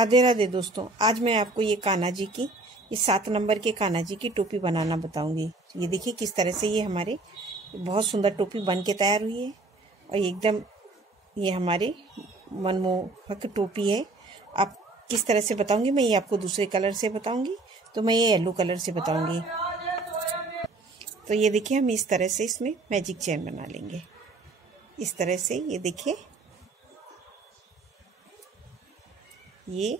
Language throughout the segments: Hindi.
राधे राधे दोस्तों, आज मैं आपको ये कान्हा जी की, ये 7 नंबर के कान्हा जी की टोपी बनाना बताऊंगी। ये देखिए किस तरह से ये हमारे बहुत सुंदर टोपी बन के तैयार हुई है और एकदम ये हमारे मनमोहक टोपी है। आप किस तरह से बताऊंगी, मैं ये आपको दूसरे कलर से बताऊंगी। तो मैं ये येलो कलर से बताऊंगी। तो ये देखिए हम इस तरह से इसमें मैजिक चेन बना लेंगे। इस तरह से ये देखिए, ये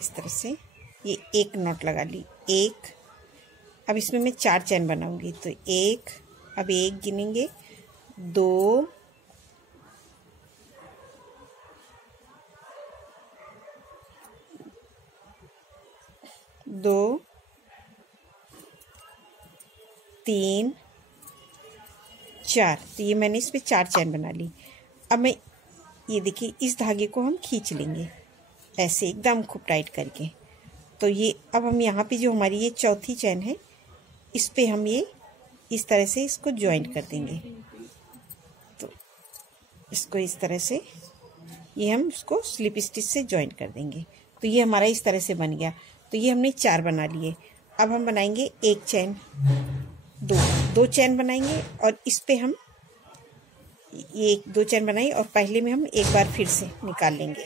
इस तरह से ये एक नॉट लगा ली, एक। अब इसमें मैं 4 चैन बनाऊंगी। तो एक, अब एक गिनेंगे, 2, 2, 3, 4। तो ये मैंने इसमें 4 चैन बना ली। अब मैं ये देखिए इस धागे को हम खींच लेंगे ऐसे एकदम खूब टाइट करके। तो ये अब हम यहाँ पे जो हमारी ये चौथी चैन है, इस पे हम ये इस तरह से इसको ज्वाइंट कर देंगे। तो इसको इस तरह से ये हम इसको स्लिप स्टिच से ज्वाइंट कर देंगे। तो ये हमारा इस तरह से बन गया। तो ये हमने 4 बना लिए। अब हम बनाएंगे एक चैन, दो चैन बनाएंगे और इस पे हम ये 2 चैन बनाई और पहले में हम एक बार फिर से निकाल लेंगे।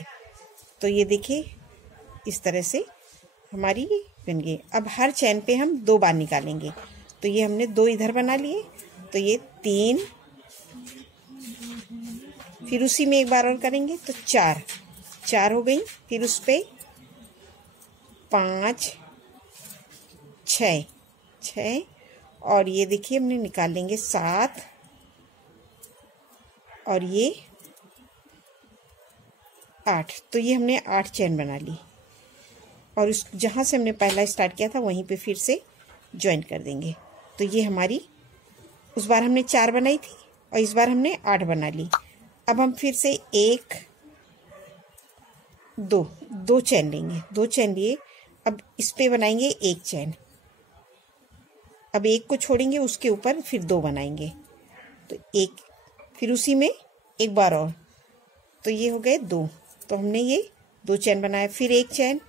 तो ये देखिए इस तरह से हमारी बन गई। अब हर चैन पे हम 2 बार निकालेंगे। तो ये हमने 2 इधर बना लिए। तो ये 3, फिर उसी में एक बार और करेंगे तो 4 हो गई। फिर उस पे 5, 6 और ये देखिए हमने निकाल लेंगे 7 और ये 8। तो ये हमने 8 चैन बना ली और उस जहाँ से हमने पहला स्टार्ट किया था वहीं पे फिर से ज्वाइन कर देंगे। तो ये हमारी, उस बार हमने 4 बनाई थी और इस बार हमने 8 बना ली। अब हम फिर से 1, 2 चैन लेंगे, 2 चैन लिए। अब इस पे बनाएंगे एक चैन। अब एक को छोड़ेंगे, उसके ऊपर फिर 2 बनाएंगे। तो एक, फिर उसी में एक बार और। तो ये हो गए 2। तो हमने ये 2 चैन बनाया, फिर एक चैन,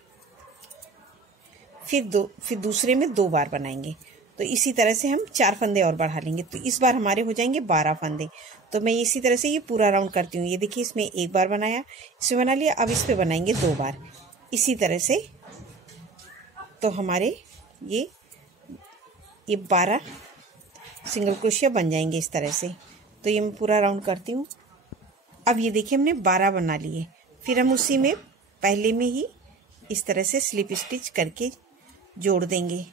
फिर 2, फिर दूसरे में 2 बार बनाएंगे। तो इसी तरह से हम 4 फंदे और बढ़ा लेंगे। तो इस बार हमारे हो जाएंगे 12 फंदे। तो मैं इसी तरह से ये पूरा राउंड करती हूँ। ये देखिए इसमें एक बार बनाया, इसमें बना लिया, अब इस पे बनाएंगे 2 बार इसी तरह से। तो हमारे ये 12 सिंगल क्रोशिया बन जाएंगे इस तरह से। तो ये मैं पूरा राउंड करती हूँ। अब ये देखिए हमने 12 बना लिए। फिर हम उसी में पहले में ही इस तरह से स्लिप स्टिच करके जोड़ देंगे।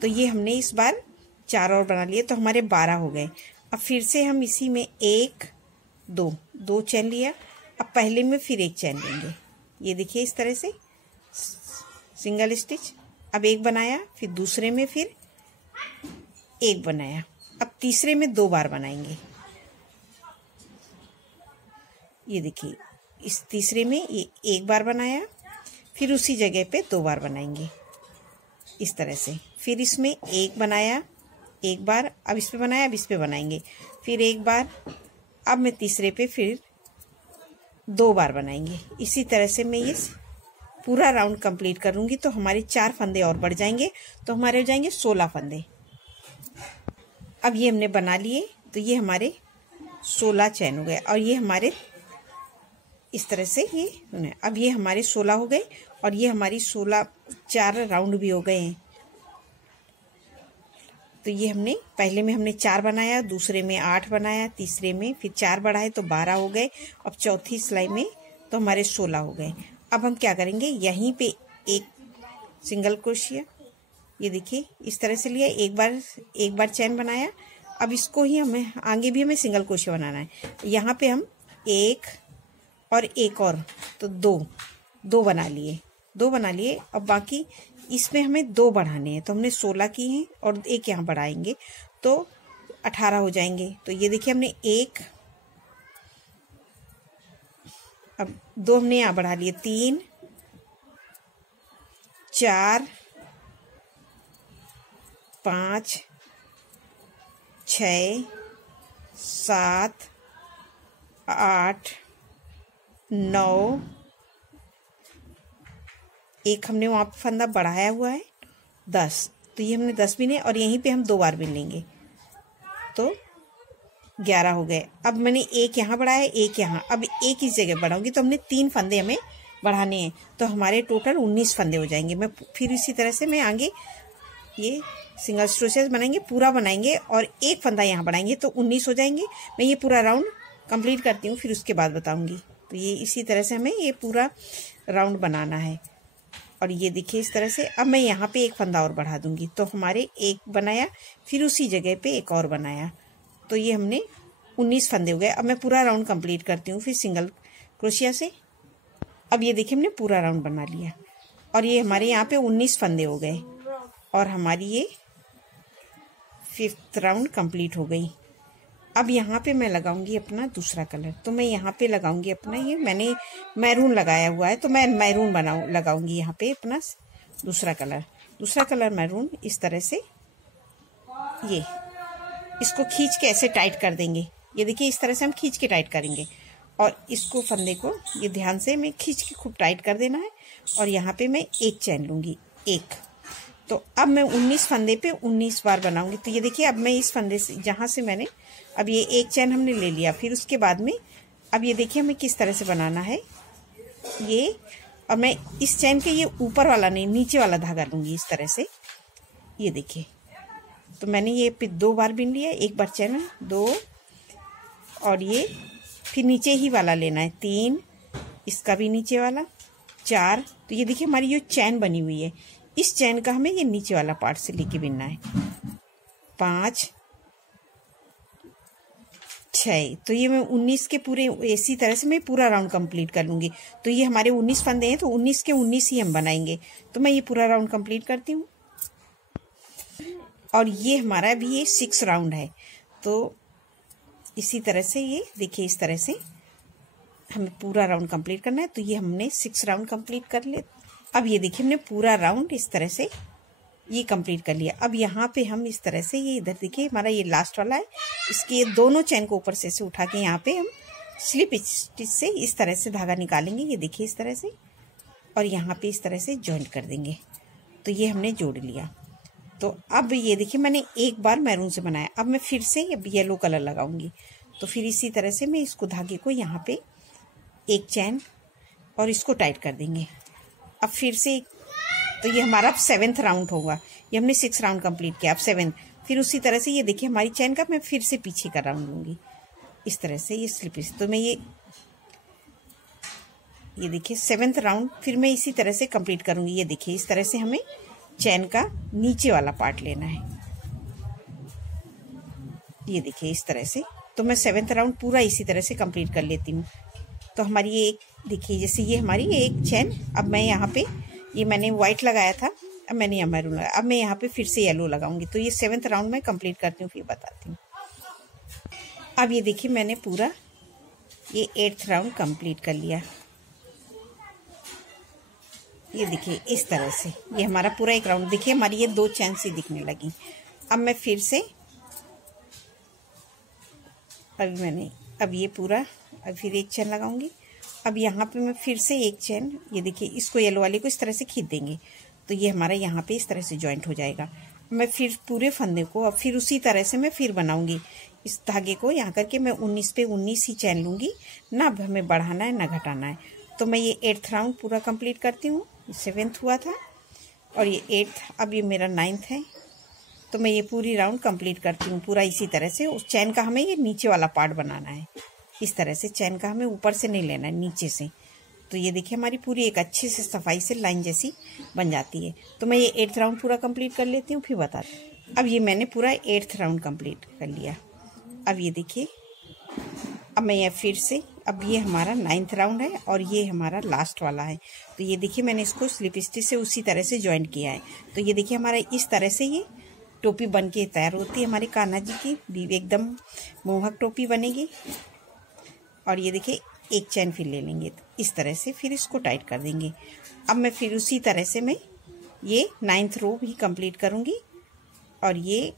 तो ये हमने इस बार 4 और बना लिए, तो हमारे 12 हो गए। अब फिर से हम इसी में 1, 2 चैन लिया। अब पहले में फिर एक चैन लेंगे। ये देखिए इस तरह से सिंगल स्टिच। अब एक बनाया, फिर दूसरे में फिर एक बनाया। अब तीसरे में 2 बार बनाएंगे। ये देखिए इस तीसरे में ये एक बार बनाया, फिर उसी जगह पे 2 बार बनाएंगे इस तरह से। फिर इसमें एक बनाया, एक बार, अब इस पे बनाया, अब इस पे बनाएंगे, फिर एक बार। अब मैं तीसरे पे फिर 2 बार बनाएंगे। इसी तरह से मैं ये पूरा राउंड कंप्लीट करूंगी। तो हमारे 4 फंदे और बढ़ जाएंगे। तो हमारे हो जाएंगे 16 फंदे। अब ये हमने बना लिए। तो ये हमारे 16 चैन हो गए और ये हमारे इस तरह से ये, अब ये हमारे 16 हो गए और ये हमारी 16 4 राउंड भी हो गए हैं। तो ये हमने पहले में हमने 4 बनाया, दूसरे में 8 बनाया, तीसरे में फिर 4 बढ़ाए तो 12 हो गए। अब चौथी सिलाई में तो हमारे 16 हो गए। अब हम क्या करेंगे, यहीं पे एक सिंगल क्रोशिया, ये देखिए इस तरह से लिया, एक बार चैन बनाया। अब इसको ही हमें आगे भी हमें सिंगल क्रोशिया बनाना है। यहाँ पे हम एक और एक और, तो 2 बना लिए, 2 बना लिए। अब बाकी इसमें हमें 2 बढ़ाने हैं। तो हमने 16 की हैं और एक यहाँ बढ़ाएंगे तो 18 हो जाएंगे। तो ये देखिए हमने एक, अब 2 हमने यहाँ बढ़ा लिए, 3, 4, 5, 6, 7, 8, 9, एक हमने वहाँ पे फंदा बढ़ाया हुआ है 10, तो ये हमने 10 बिने और यहीं पे हम 2 बार बिन लेंगे तो 11 हो गए। अब मैंने एक यहाँ बढ़ाया, एक यहाँ, अब एक इस जगह बढ़ाऊंगी तो हमने 3 फंदे हमें बढ़ाने हैं, तो हमारे टोटल 19 फंदे हो जाएंगे। मैं फिर इसी तरह से मैं आगे ये सिंगल क्रोशेट बनाएंगे, पूरा बनाएंगे और एक फंदा यहाँ बढ़ाएंगे तो 19 हो जाएंगे। मैं ये पूरा राउंड कंप्लीट करती हूँ, फिर उसके बाद बताऊंगी। तो ये इसी तरह से हमें ये पूरा राउंड बनाना है। और ये देखिए इस तरह से। अब मैं यहाँ पे एक फंदा और बढ़ा दूंगी तो हमारे एक बनाया, फिर उसी जगह पे एक और बनाया, तो ये हमने 19 फंदे हो गए। अब मैं पूरा राउंड कंप्लीट करती हूँ फिर सिंगल क्रोशिया से। अब ये देखिए हमने पूरा राउंड बना लिया और ये हमारे यहाँ पे 19 फंदे हो गए और हमारी ये 5th राउंड कंप्लीट हो गई। अब यहाँ पे मैं लगाऊंगी अपना दूसरा कलर, तो मैं यहाँ पे लगाऊंगी अपना, ये मैंने मैरून लगाया हुआ है तो मैं मैरून लगाऊंगी यहाँ पे अपना दूसरा कलर मैरून। इस तरह से ये इसको खींच के ऐसे टाइट कर देंगे। ये देखिए इस तरह से हम खींच के टाइट करेंगे और इसको फंदे को ये ध्यान से मैं खींच के खूब टाइट कर देना है। और यहाँ पे मैं एक चैन लूँगी, एक। तो अब मैं 19 फंदे पे 19 बार बनाऊंगी। तो ये देखिए अब मैं इस फंदे से जहाँ से मैंने अब ये एक चैन हमने ले लिया, फिर उसके बाद में अब ये देखिए हमें किस तरह से बनाना है ये। और मैं इस चैन के ये ऊपर वाला नहीं, नीचे वाला धागा लूँगी इस तरह से। ये देखिए तो मैंने ये 2 बार बिन लिया, एक बार चैन 2 और ये फिर नीचे ही वाला लेना है 3, इसका भी नीचे वाला 4। तो ये देखिए हमारी जो चैन बनी हुई है, इस चैन का हमें ये नीचे वाला पार्ट से लेके बिनना है 5, 6। तो ये मैं 19 के पूरे इसी तरह से मैं पूरा राउंड कंप्लीट कर लूँगी। तो ये हमारे 19 फंदे हैं तो 19 के 19 ही हम बनाएंगे। तो मैं ये पूरा राउंड कंप्लीट करती हूँ और ये हमारा भी ये 6 राउंड है। तो इसी तरह से ये देखिए इस तरह से हमें पूरा राउंड कंप्लीट करना है। तो ये हमने 6 राउंड कंप्लीट कर लिए। अब ये देखिए हमने पूरा राउंड इस तरह से ये कंप्लीट कर लिया। अब यहाँ पे हम इस तरह से ये इधर देखिए हमारा ये लास्ट वाला है, इसके दोनों चैन को ऊपर से उठा के यहाँ पे हम स्लिप स्टिच से इस तरह से धागा निकालेंगे। ये देखिए इस तरह से और यहाँ पे इस तरह से जॉइंट कर देंगे। तो ये हमने जोड़ लिया। तो अब ये देखिए मैंने एक बार मैरून से बनाया, अब मैं फिर से येलो कलर लगाऊंगी। तो फिर इसी तरह से मैं इसको धागे को यहाँ पे एक चैन और इसको टाइट कर देंगे। अब फिर से तो ये हमारा अब 7th राउंड होगा। ये हमने 6 राउंड कंप्लीट किया, अब 7। फिर उसी तरह से ये देखिए हमारी चैन का मैं फिर से पीछे का राउंड लूँगी इस तरह से ये स्लिप। तो मैं ये देखिए 7th राउंड फिर मैं इसी तरह से कंप्लीट करूँगी। ये देखिए इस तरह से हमें चैन का नीचे वाला पार्ट लेना है। ये देखिए इस तरह से। तो मैं 7th राउंड पूरा इसी तरह से कंप्लीट कर लेती हूँ। तो हमारी ये एक देखिए जैसे ये हमारी एक चैन, अब मैं यहाँ पे ये मैंने वाइट लगाया था, अब मैंने यहाँ मैरून लगाया, अब मैं यहाँ पे फिर से येलो लगाऊंगी। तो ये 7th राउंड में कंप्लीट करती हूँ फिर बताती हूँ। अब ये देखिए मैंने पूरा ये 8th राउंड कंप्लीट कर लिया। ये देखिए इस तरह से ये हमारा पूरा एक राउंड देखिए हमारी ये 2 चैन सी दिखने लगी। अब मैं फिर से अब ये पूरा अब फिर एक चैन लगाऊंगी। अब यहाँ पे मैं फिर से एक चैन, ये देखिए इसको येलो वाले को इस तरह से खींच देंगे तो ये हमारा यहाँ पे इस तरह से जॉइंट हो जाएगा। मैं फिर पूरे फंदे को अब फिर उसी तरह से मैं फिर बनाऊंगी। इस धागे को यहाँ करके मैं 19 पे 19 ही चैन लूँगी, ना हमें बढ़ाना है ना घटाना है। तो मैं ये 8th राउंड पूरा कंप्लीट करती हूँ। 7th हुआ था और ये 8th, अब ये मेरा 9th है। तो मैं ये पूरी राउंड कंप्लीट करती हूँ पूरा इसी तरह से। उस चैन का हमें ये नीचे वाला पार्ट बनाना है इस तरह से, चैन का हमें ऊपर से नहीं लेना है, नीचे से। तो ये देखिए हमारी पूरी एक अच्छे से सफाई से लाइन जैसी बन जाती है। तो मैं ये 8th राउंड पूरा कंप्लीट कर लेती हूँ फिर बताती हूँ। अब ये मैंने पूरा 8th राउंड कंप्लीट कर लिया। अब ये देखिए अब मैं ये फिर से अब ये हमारा 9th राउंड है और ये हमारा लास्ट वाला है। तो ये देखिए मैंने इसको स्लिप स्टिच से उसी तरह से ज्वाइंट किया है। तो ये देखिए हमारा इस तरह से ये टोपी बन के तैयार होती है हमारी कान्हा जी की, एकदम मोहक टोपी बनेगी। और ये देखिए एक चैन फिर ले लेंगे इस तरह से, फिर इसको टाइट कर देंगे। अब मैं फिर उसी तरह से मैं ये 9th रो भी कंप्लीट करूँगी और ये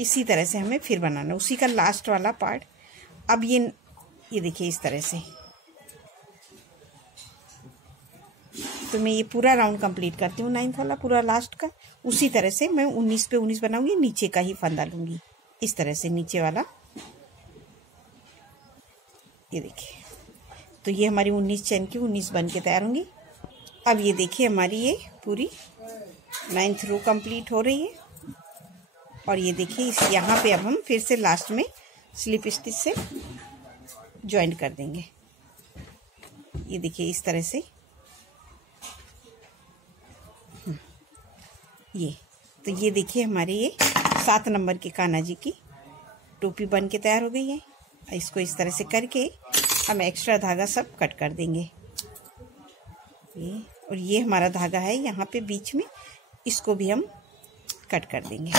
इसी तरह से हमें फिर बनाना, उसी का लास्ट वाला पार्ट। अब ये देखिए इस तरह से। तो मैं ये पूरा राउंड कंप्लीट करती हूँ, 9th वाला पूरा लास्ट का। उसी तरह से मैं 19 पे 19 बनाऊंगी, नीचे का ही फंदा लूंगी इस तरह से, नीचे वाला। ये देखिए, तो ये हमारी 19 चैन की 19 बन के तैयार होंगी। अब ये देखिए हमारी ये पूरी 9th रो कंप्लीट हो रही है। और ये देखिए इस यहाँ पे अब हम फिर से लास्ट में स्लिप स्टिच से ज्वाइंट कर देंगे। ये देखिए इस तरह से। तो ये देखिए हमारी ये 7 नंबर की कान्हा जी की टोपी बन के तैयार हो गई है। इसको इस तरह से करके हम एक्स्ट्रा धागा सब कट कर देंगे। और ये हमारा धागा है यहाँ पे बीच में, इसको भी हम कट कर देंगे।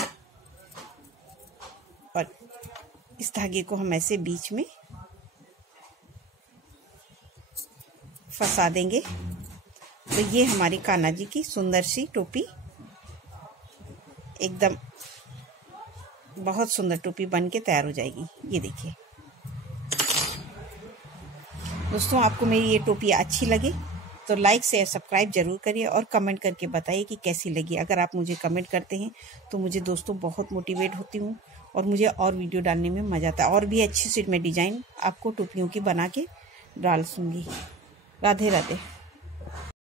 और इस धागे को हम ऐसे बीच में फंसा देंगे। तो ये हमारी कान्हा जी की सुंदर सी टोपी, एकदम बहुत सुंदर टोपी बन के तैयार हो जाएगी। ये देखिए दोस्तों, आपको मेरी ये टोपी अच्छी लगे तो लाइक शेयर सब्सक्राइब जरूर करिए और कमेंट करके बताइए कि कैसी लगी। अगर आप मुझे कमेंट करते हैं तो मुझे दोस्तों बहुत मोटिवेट होती हूँ और मुझे और वीडियो डालने में मज़ा आता है। और भी अच्छी सी मैं डिज़ाइन आपको टोपियों की बना के डाल दूँगी। राधे राधे।